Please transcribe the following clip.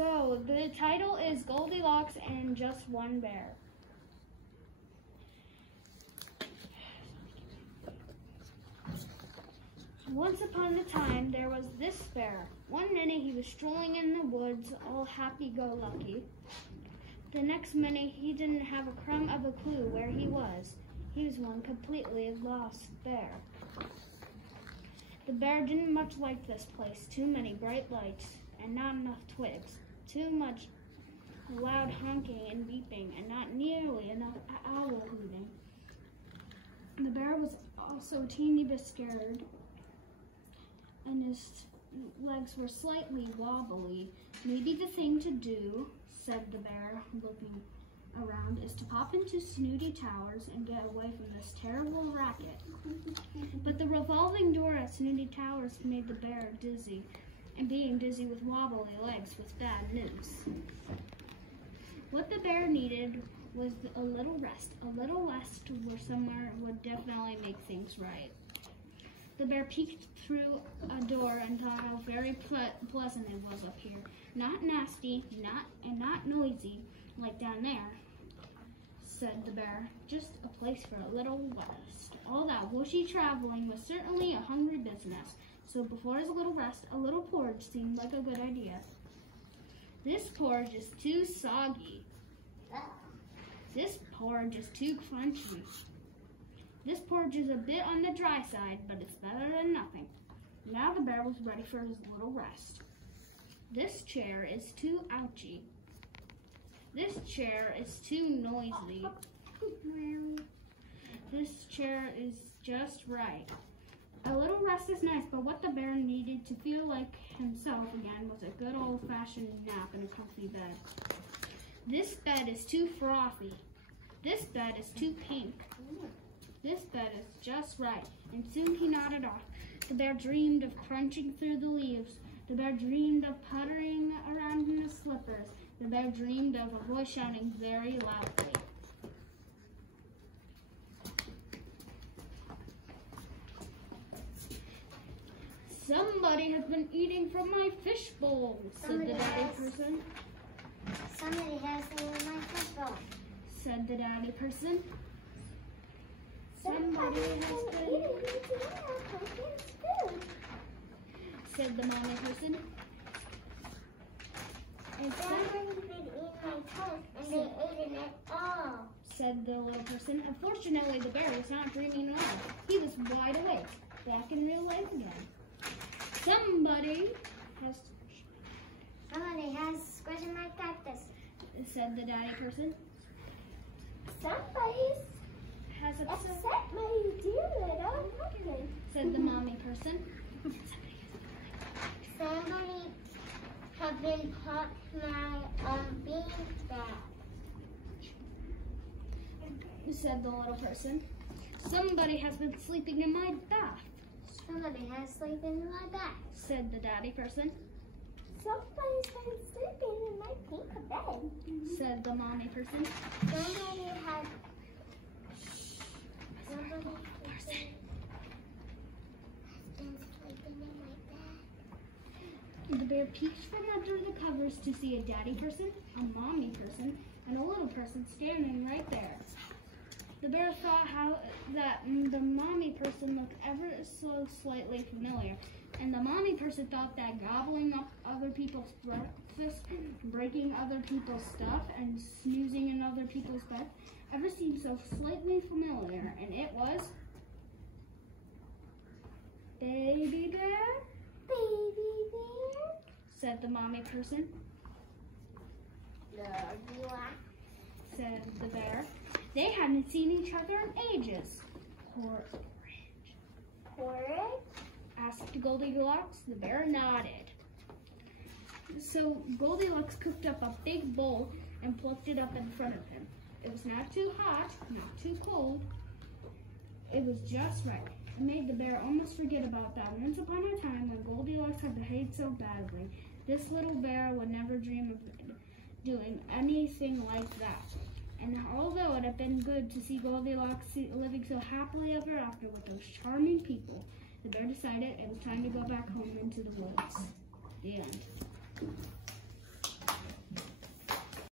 So, the title is Goldilocks and Just One Bear. Once upon a time, there was this bear. One minute he was strolling in the woods, all happy-go-lucky. The next minute he didn't have a crumb of a clue where he was. He was one completely lost bear. The bear didn't much like this place. Too many bright lights and not enough twigs. Too much loud honking and beeping and not nearly enough owl hooting. The bear was also a teeny bit scared, and his legs were slightly wobbly. Maybe the thing to do, said the bear, looking around, is to pop into Snooty Towers and get away from this terrible racket. But the revolving door at Snooty Towers made the bear dizzy, and being dizzy with wobbly legs was bad news. What the bear needed was a little rest. A little rest where somewhere would definitely make things right. The bear peeked through a door and thought how very pleasant it was up here. Not nasty, not noisy like down there, said the bear. Just a place for a little rest. All that whooshy traveling was certainly a hungry business. So before his little rest, a little porridge seemed like a good idea. This porridge is too soggy. This porridge is too crunchy. This porridge is a bit on the dry side, but it's better than nothing. Now the bear was ready for his little rest. This chair is too ouchy. This chair is too noisy. This chair is just right. A little rest is nice, but what the bear needed to feel like himself again was a good old-fashioned nap in a comfy bed. This bed is too frothy. This bed is too pink. This bed is just right. And soon he nodded off. The bear dreamed of crunching through the leaves. The bear dreamed of puttering around in his slippers. The bear dreamed of a voice shouting very loudly. Somebody has been eating from my fishbowl, said the daddy person. Somebody has eaten my fishbowl, said the daddy person. Somebody has been eating food, said the mommy person. And somebody's been eating my toast and they ate it all, said the little person. Unfortunately, the bear was not dreaming at all. He was wide awake, back in real life again. Somebody has squished my cactus, said the daddy person. Somebody has upset my dear little pumpkin, said the mommy person. Somebody has been caught my bean bag, said the little person. Somebody has been sleeping in my bath. Somebody has slept in my bath, said the daddy person. Somebody's been sleeping in my pink bed, said the mommy person. Somebody has been sleeping in my bed. The bear peeked from under the covers to see a daddy person, a mommy person, and a little person standing right there. The bear thought that the mommy person looked ever so slightly familiar, and the mommy person thought that gobbling up other people's breakfast, breaking other people's stuff, and snoozing in other people's bed ever seemed so slightly familiar, and it was Baby Bear? Baby bear, said the mommy person. Goldilocks, said the bear. They hadn't seen each other in ages. porridge, asked Goldilocks. The bear nodded. So Goldilocks cooked up a big bowl and plucked it up in front of him. It was not too hot, not too cold. It was just right. It made the bear almost forget about that once upon a time when Goldilocks had behaved so badly. This little bear would never dream of doing anything like that. And although it had been good to see Goldilocks living so happily ever after with those charming people, the bear decided it was time to go back home into the woods. The end.